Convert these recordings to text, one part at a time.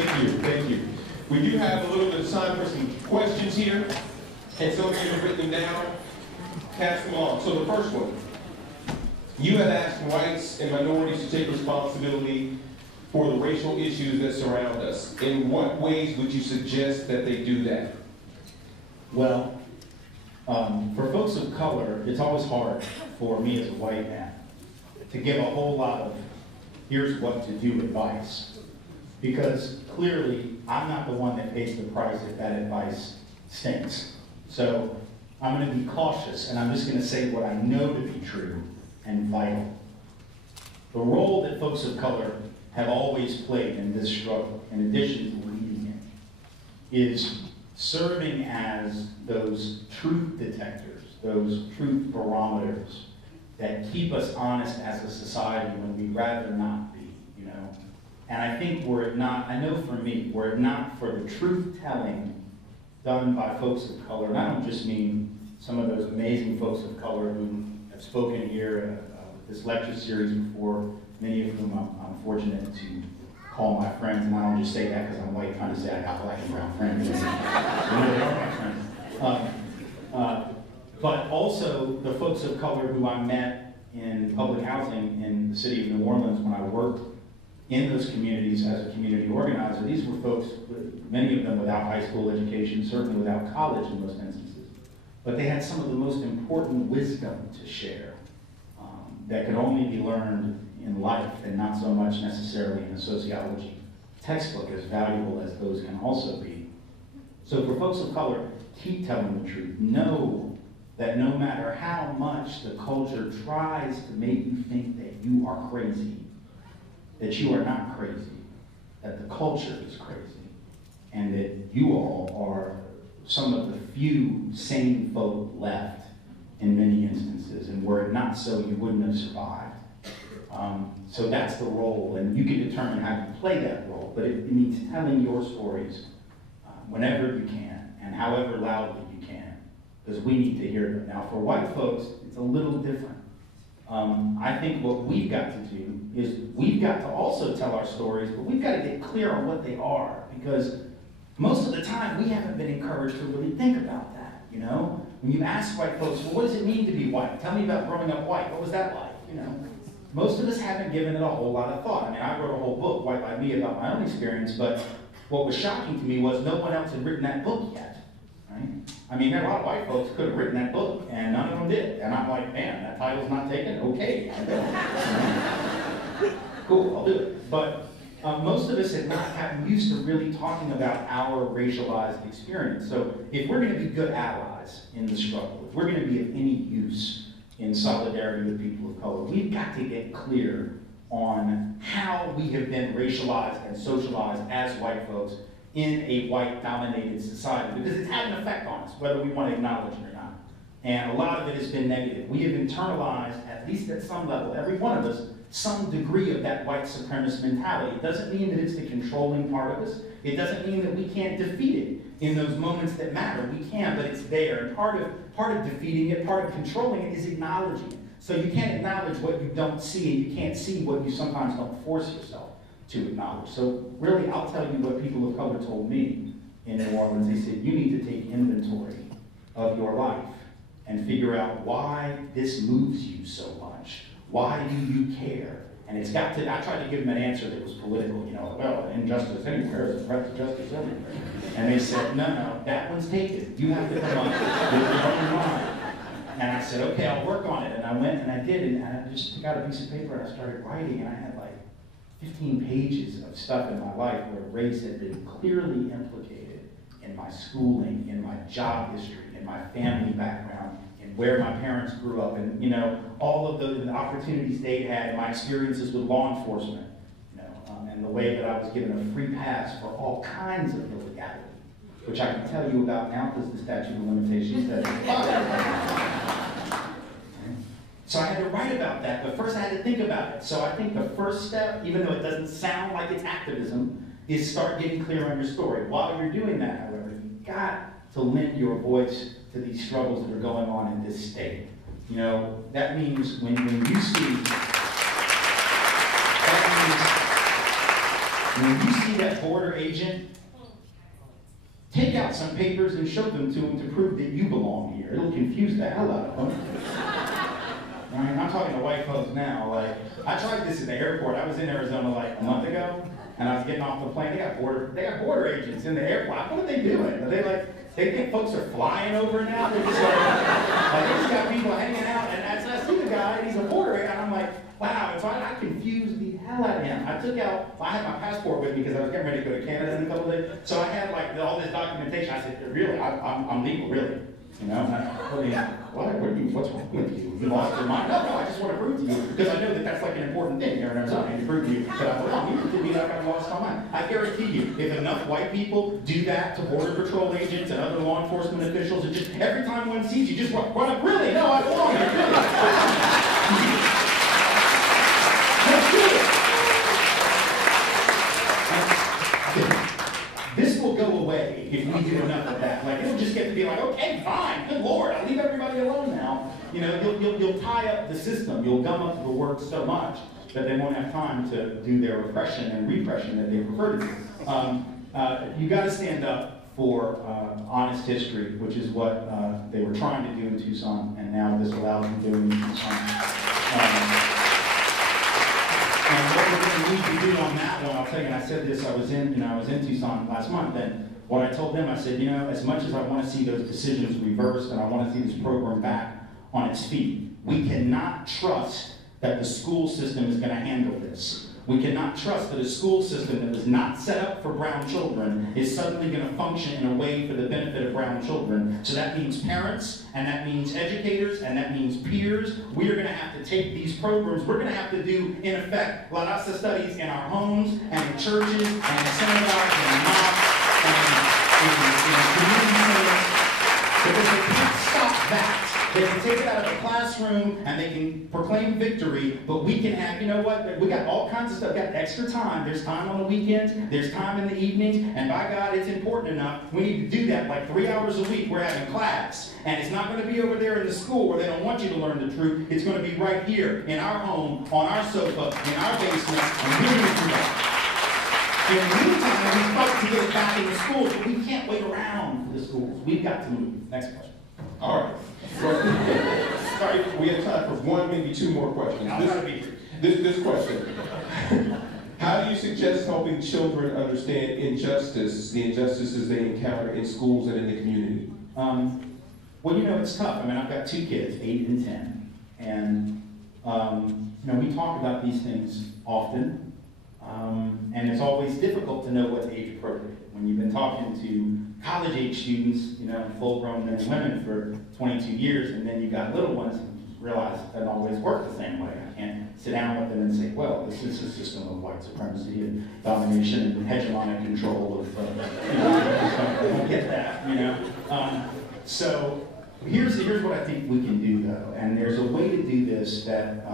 Thank you, thank you. We do have a little bit of time for some questions here, and some of you have written them down. Pass them on. So the first one, you have asked whites and minorities to take responsibility for the racial issues that surround us. In what ways would you suggest that they do that? Well, for folks of color, it's always hard for me as a white man to give a whole lot of here's what to do advice. Because clearly, I'm not the one that pays the price if that advice stinks. So I'm going to be cautious, and I'm just going to say what I know to be true and vital. The role that folks of color have always played in this struggle, in addition to leading it, is serving as those truth detectors, those truth barometers that keep us honest as a society when we'd rather not be, you know. And I think were it not, I know for me, were it not for the truth-telling done by folks of color, and I don't just mean some of those amazing folks of color who have spoken here with this lecture series before, many of whom I'm fortunate to call my friends, and I don't just say that because I'm white trying to say I got black and brown friends. They are my friends. But also the folks of color who I met in public housing in the city of New Orleans when I worked in those communities as a community organizer. These were folks, many of them without high school education, certainly without college in most instances. But they had some of the most important wisdom to share that could only be learned in life and not so much necessarily in a sociology textbook, as valuable as those can also be. So for folks of color, keep telling the truth. Know that no matter how much the culture tries to make you think that you are crazy, that you are not crazy, that the culture is crazy, and that you all are some of the few sane folk left in many instances, and were it not so, you wouldn't have survived. So that's the role, and you can determine how you play that role, but it means telling your stories whenever you can, and however loudly you can, because we need to hear them. Now, for white folks, it's a little different. I think what we've got to do is we've got to also tell our stories, but we've got to get clear on what they are, because most of the time we haven't been encouraged to really think about that, you know? When you ask white folks, well, what does it mean to be white? Tell me about growing up white. What was that like, you know? Most of us haven't given it a whole lot of thought. I mean, I wrote a whole book, White Like Me, about my own experience, but what was shocking to me was no one else had written that book yet, right? I mean, there are a lot of white folks who could have written that book, and none of them did. And I'm like, man, that title's not taken? Okay. Cool, I'll do it. But most of us have not gotten used to really talking about our racialized experience. So if we're going to be good allies in the struggle, if we're going to be of any use in solidarity with people of color, we've got to get clear on how we have been racialized and socialized as white folks in a white-dominated society, because it's had an effect on us, whether we want to acknowledge it or not. And a lot of it has been negative. We have internalized, at least at some level, every one of us, some degree of that white supremacist mentality. It doesn't mean that it's the controlling part of us. It doesn't mean that we can't defeat it in those moments that matter. We can, but it's there. And part of defeating it, part of controlling it, is acknowledging it. So you can't acknowledge what you don't see, and you can't see what you sometimes don't force yourself to acknowledge. So really, I'll tell you what people of color told me in New Orleans. They said, you need to take inventory of your life and figure out why this moves you so much. Why do you care? And it's got to, I tried to give them an answer that was political, you know, well, injustice anywhere is a threat to justice everywhere. And they said, no, that one's taken. You have to come up with your own mind. And I said, okay, I'll work on it. And I went and I did, and I just took out a piece of paper and I started writing, and I had like 15 pages of stuff in my life where race had been clearly implicated in my schooling, in my job history, in my family background, in where my parents grew up, and you know, all of the opportunities they'd had, my experiences with law enforcement, you know, and the way that I was given a free pass for all kinds of illegality, which I can tell you about now because the statute of limitations says So I had to write about that, but first I had to think about it. So I think the first step, even though it doesn't sound like it's activism, is start getting clear on your story. While you're doing that, however, you've got to lend your voice to these struggles that are going on in this state. You know, that means when you speak, When you see that border agent, take out some papers and show them to him to prove that you belong here. It'll confuse the hell out of them. Right? I'm talking to white folks now. Like, I tried this at the airport. I was in Arizona like a month ago, and I was getting off the plane. They got border agents in the airport. What are they doing? Are they like, they think folks are flying over now? They're just like they just got people hanging out, and I see the guy, and he's a border agent, and I'm like, wow. And so I confused the hell out of him. I had my passport with me because I was getting ready to go to Canada in a couple of days. So I had like all this documentation. I said, really, I'm legal, really. You know, what's wrong with you? You lost your mind? No, I just want to prove to you, because I know that that's like an important thing here in Arizona, to prove to you that I'm wrong. You could be like I've lost my mind. I guarantee you, if enough white people do that to Border Patrol agents and other law enforcement officials, and just every time one sees you, just run up, really? No, I belong here, really. Let's do it. This will go away if we do enough of that. Like, it'll just get to be like, okay, fine, good Lord, I'll leave everybody alone now. You know, you'll tie up the system. You'll gum up the work so much that they won't have time to do their repression and repression that they prefer to do. You got to stand up for honest history, which is what they were trying to do in Tucson, and now this allows them to do in Tucson. And what we're going to need to do on that one, I'll tell you, and I said this, I was in Tucson last month, and what I told them, I said, you know, as much as I want to see those decisions reversed and I want to see this program back on its feet, we cannot trust that the school system is going to handle this. We cannot trust that a school system that was not set up for brown children is suddenly going to function in a way for the benefit of brown children. So that means parents, and that means educators, and that means peers. We are going to have to take these programs. We're going to have to do, in effect, lots of studies in our homes, and in churches, and in synagogues, and in mosques, and in community centers, because they can't stop that. They can take it out of the classroom and they can proclaim victory, but we can have, you know what, we got all kinds of stuff, we got extra time. There's time on the weekends, there's time in the evenings, and by God, it's important enough. We need to do that like 3 hours a week. We're having class, and it's not going to be over there in the school where they don't want you to learn the truth. It's going to be right here, in our home, on our sofa, in our basement, and we're going to do that. In the meantime, we fight to get it back in the schools, but we can't wait around for the schools. We've got to move. Next question. All right. Sorry, we have time for one, maybe two more questions. This question. How do you suggest helping children understand injustice, the injustices they encounter in schools and in the community? Well, you know, it's tough. I mean, I've got 2 kids, 8 and 10. And, you know, we talk about these things often. And it's always difficult to know what's age appropriate. When you've been talking to college-age students, you know, full-grown men and women for 22 years, and then you got little ones, and you realize it doesn't always work the same way. I can't sit down with them and say, well, this is a system of white supremacy and domination and hegemonic control of, you know, I don't get that, you know. So here's what I think we can do, though, and there's a way to do this that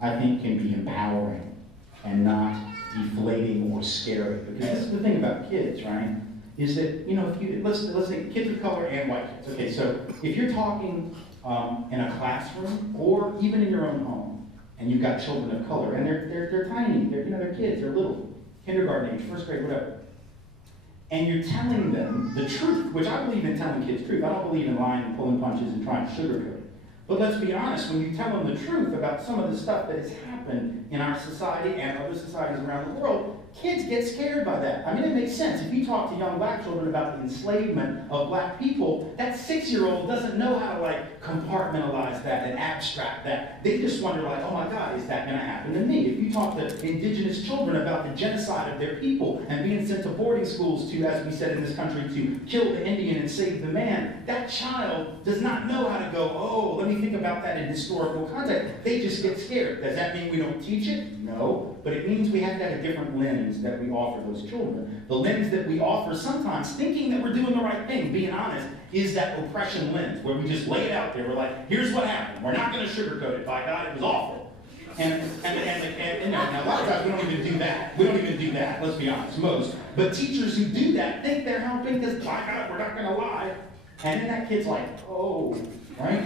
I think can be empowering and not deflating or scary. Because this is the thing about kids, right? Is that, you know, if you, let's say kids of color and white kids. Okay, so if you're talking in a classroom or even in your own home, and you've got children of color, and they're tiny, they're kids, they're little, kindergarten age, first grade, whatever, and you're telling them the truth, which I believe in telling kids truth. I don't believe in lying and pulling punches and trying to sugarcoat it. But let's be honest, when you tell them the truth about some of the stuff that has happened in our society and other societies around the world, kids get scared by that. I mean, it makes sense. If you talk to young black children about the enslavement of black people, that 6-year-old doesn't know how to, like, compartmentalize that and abstract that. They just wonder, like, oh my God, is that going to happen to me? If you talk to indigenous children about the genocide of their people and being sent to boarding schools to, as we said in this country, to kill the Indian and save the man, that child does not know how to go, oh, let me think about that in historical context. They just get scared. Does that mean we don't teach it? No, but it means we have to have a different lens that we offer those children. The lens that we offer sometimes, thinking that we're doing the right thing, being honest, is that oppression lens, where we just lay it out there. We're like, here's what happened. We're not going to sugarcoat it. By God, it was awful. And now, a lot of times we don't even do that. We don't even do that, let's be honest, most. But teachers who do that think they're helping because, by God, we're not going to lie. And then that kid's like, oh, right?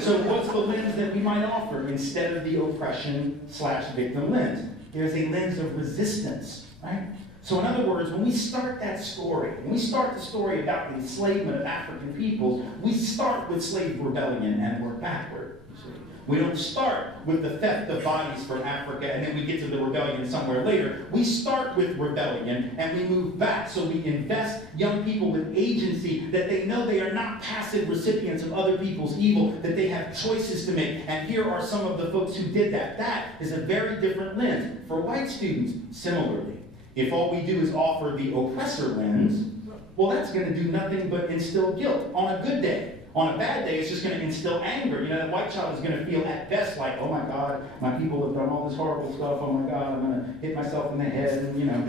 So what's the lens that we might offer instead of the oppression/victim lens? there's a lens of resistance, right? So in other words, when we start that story, when we start the story about the enslavement of African peoples, we start with slave rebellion and work backward. You see. We don't start with the theft of bodies from Africa and then we get to the rebellion somewhere later. We start with rebellion and we move back. So we invest young people with agency, that they know they are not passive recipients of other people's evil, that they have choices to make. And here are some of the folks who did that. That is a very different lens. For white students, similarly, if all we do is offer the oppressor lens, well, that's going to do nothing but instill guilt on a good day. On a bad day, it's just going to instill anger. You know, that white child is going to feel at best like, oh my God, my people have done all this horrible stuff. Oh my God, I'm going to hit myself in the head and, you know,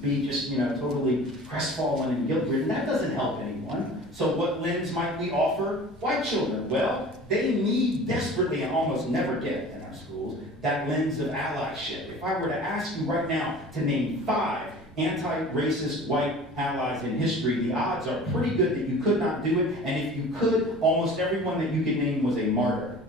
be just, you know, totally crestfallen and guilt-ridden. That doesn't help anyone. So what lens might we offer white children? Well, they need desperately and almost never get in our schools that lens of allyship. If I were to ask you right now to name 5 anti-racist white allies in history, the odds are pretty good that you could not do it, and if you could, almost everyone that you could name was a martyr,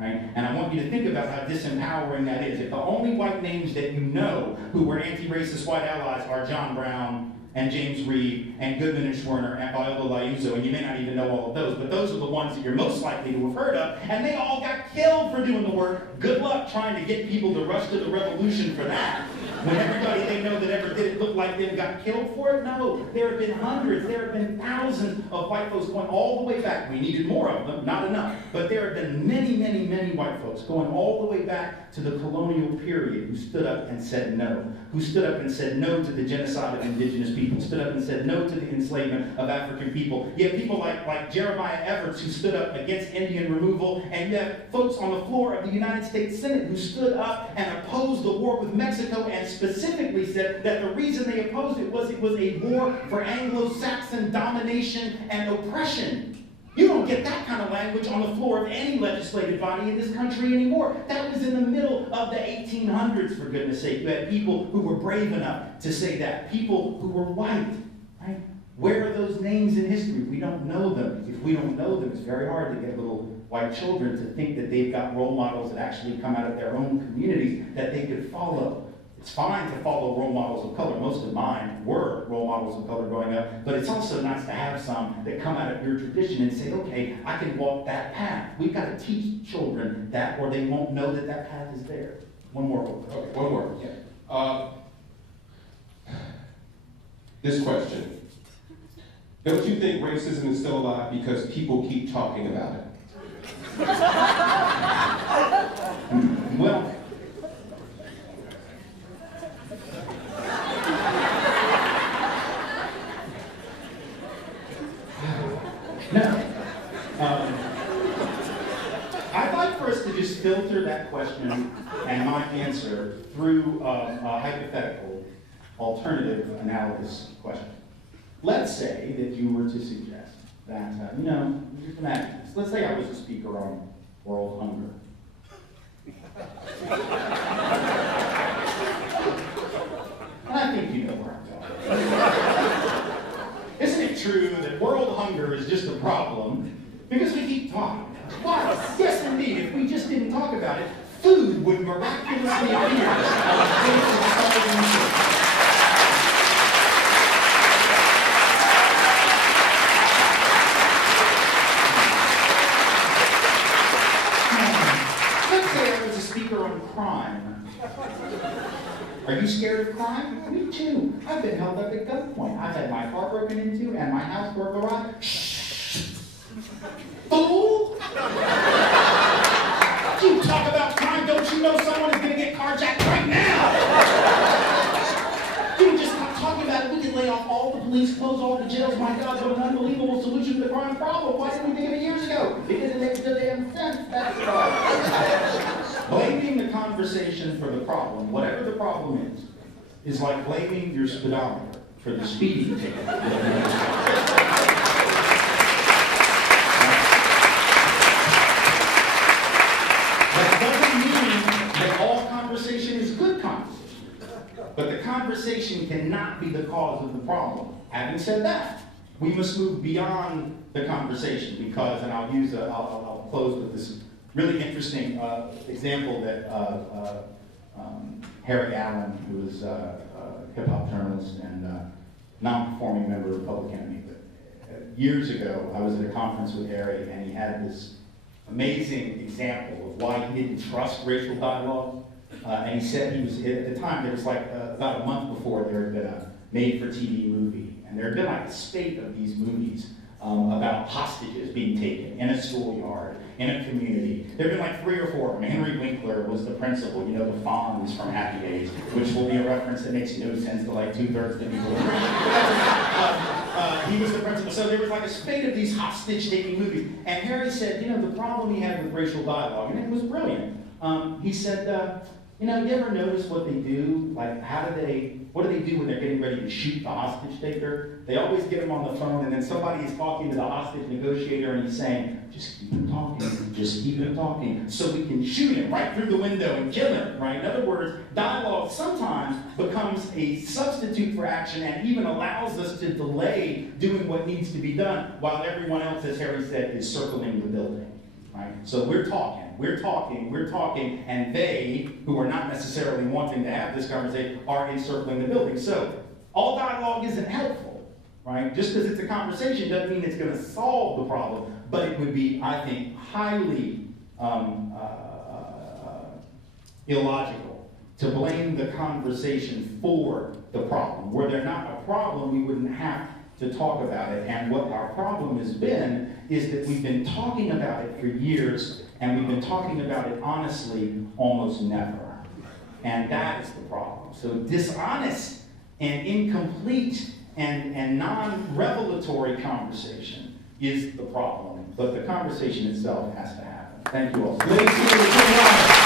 right? And I want you to think about how disempowering that is. If the only white names that you know who were anti-racist white allies are John Brown and James Reed and Goodman and Schwerner and Viola Liuzzo, and you may not even know all of those, but those are the ones that you're most likely to have heard of, and they all got killed for doing the work. Good luck trying to get people to rush to the revolution for that. When everybody they know that ever did it look like them got killed for it? No. There have been hundreds, there have been thousands of white folks going all the way back. We needed more of them, not enough. But there have been many, many, many white folks going all the way back to the colonial period who stood up and said no. Who stood up and said no to the genocide of indigenous people. Stood up and said no to the enslavement of African people. You have people like Jeremiah Everts who stood up against Indian removal. And you have folks on the floor of the United States Senate who stood up and opposed the war with Mexico and specifically said that the reason they opposed it was a war for Anglo-Saxon domination and oppression. You don't get that kind of language on the floor of any legislative body in this country anymore. That was in the middle of the 1800s, for goodness sake. You had people who were brave enough to say that. People who were white, right? Where are those names in history? We don't know them. If we don't know them, it's very hard to get little white children to think that they've got role models that actually come out of their own communities that they could follow. It's fine to follow role models of color. Most of mine were role models of color growing up, but it's also nice to have some that come out of your tradition and say, okay, I can walk that path. We've got to teach children that, or they won't know that that path is there. One more. Okay, one more. Yeah. This question. Don't you think racism is still alive because people keep talking about it? Well, no. I'd like for us to just filter that question and my answer through a hypothetical, alternative, analogous question. Let's say that you were to suggest that, just imagine this. Let's say I was a speaker on world hunger. And I think you know where I'm going. Isn't it true that world hunger is just a problem because we keep talking about it? Why? Yes, indeed. If we just didn't talk about it, food would miraculously appear on the face of starving people. Crime. Are you scared of crime? Me too. I've been held up at gunpoint. I've had my car broken into and my house burglarized. Shh! Fool! You talk about crime, don't you know someone is going to get carjacked right now? You just stop talking about it. We could lay off all the police, close all the jails. My God, what an unbelievable solution to the crime problem. Why didn't we think of it years ago? Because it makes no damn sense. That's right. Blaming the conversation for the problem, whatever the problem is like blaming your speedometer for the speeding ticket. That doesn't mean that all conversation is good conversation. But the conversation cannot be the cause of the problem. Having said that, we must move beyond the conversation because, and I'll close with this really interesting example that Harry Allen, who was a hip-hop journalist and non-performing member of Public Enemy. But years ago, I was at a conference with Harry, and he had this amazing example of why he didn't trust racial dialogue. And he said he was, at the time, there was like about a month before, there had been a made-for-TV movie. And there had been like a spate of these movies about hostages being taken in a schoolyard, in a community. There have been like 3 or 4 of them. Henry Winkler was the principal, you know, the Fonz from Happy Days, which will be a reference that makes no sense to like 2/3 of the people. He was the principal. So there was like a spate of these hostage-taking movies. And Harry said, you know, the problem he had with racial dialogue, and it was brilliant. He said, you know, you ever notice what they do? Like, what do they do when they're getting ready to shoot the hostage taker? They always get him on the phone, and then somebody is talking to the hostage negotiator, and he's saying, just keep him talking, just keep him talking, so we can shoot him right through the window and kill him, right? In other words, dialogue sometimes becomes a substitute for action and even allows us to delay doing what needs to be done, while everyone else, as Harry said, is circling the building. Right? So we're talking, and they, who are not necessarily wanting to have this conversation, are encircling the building. So all dialogue isn't helpful, right? Just because it's a conversation doesn't mean it's going to solve the problem, but it would be, I think, highly illogical to blame the conversation for the problem. Were there not a problem, we wouldn't have to talk about it. And what our problem has been is that we've been talking about it for years, and we've been talking about it honestly almost never. And that is the problem. So dishonest and incomplete and non-revelatory conversation is the problem. But the conversation itself has to happen. Thank you all. Ladies and gentlemen,